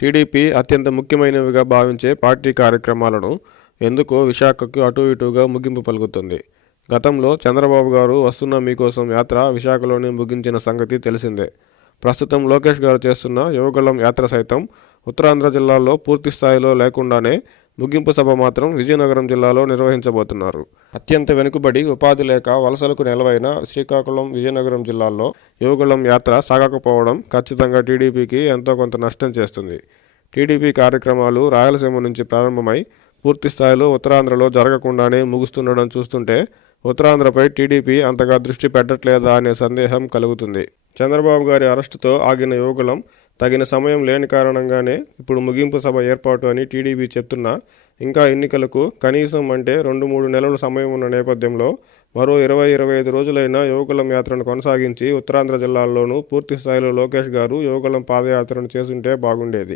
TDP అత్యంత ముఖ్యమైనవిగా భావించే పార్టీ కార్యక్రమాలను ఎందుకో విశాఖకు అటూ ఇటూగా ముగింపు పలుకుతుంది. గతంలో చంద్రబాబు గారు వస్తున్న మీకోసం యాత్ర విశాఖలోనే ముగించిన సంగతి తెలిసిందే. ప్రస్తుతం లోకేష్ గారు చేస్తున్న యువగళం యాత్ర సైతం ఉత్తరాంధ్ర జిల్లాల్లో పూర్తి స్థాయిలో లేకుండానే ముగింపు సభ మాత్రం విజయనగరం జిల్లాలో నిర్వహించబోతున్నారు. అత్యంత వెనుకబడి ఉపాధి లేక వలసలకు నెలవైన శ్రీకాకుళం, విజయనగరం జిల్లాల్లో యువగళం యాత్ర సాగకపోవడం ఖచ్చితంగా టీడీపీకి ఎంతో కొంత నష్టం చేస్తుంది. టీడీపీ కార్యక్రమాలు రాయలసీమ నుంచి ప్రారంభమై పూర్తి స్థాయిలో ఉత్తరాంధ్రలో జరగకుండానే ముగుస్తుండడం చూస్తుంటే ఉత్తరాంధ్రపై టీడీపీ అంతగా దృష్టి పెట్టట్లేదా అనే సందేహం కలుగుతుంది. చంద్రబాబు గారి అరెస్టుతో ఆగిన యువగళం తగిన సమయం లేని కారణంగానే ఇప్పుడు ముగింపు సభ ఏర్పాటు అని టీడీపీ చెప్తున్నా ఇంకా ఎన్నికలకు కనీసం అంటే 2-3 నెలల సమయం ఉన్న నేపథ్యంలో మరో 20-25 రోజులైనా యువగళం యాత్రను కొనసాగించి ఉత్తరాంధ్ర జిల్లాల్లోనూ పూర్తి స్థాయిలో లోకేష్ గారు యువగళం పాదయాత్రను చేసుంటే బాగుండేది.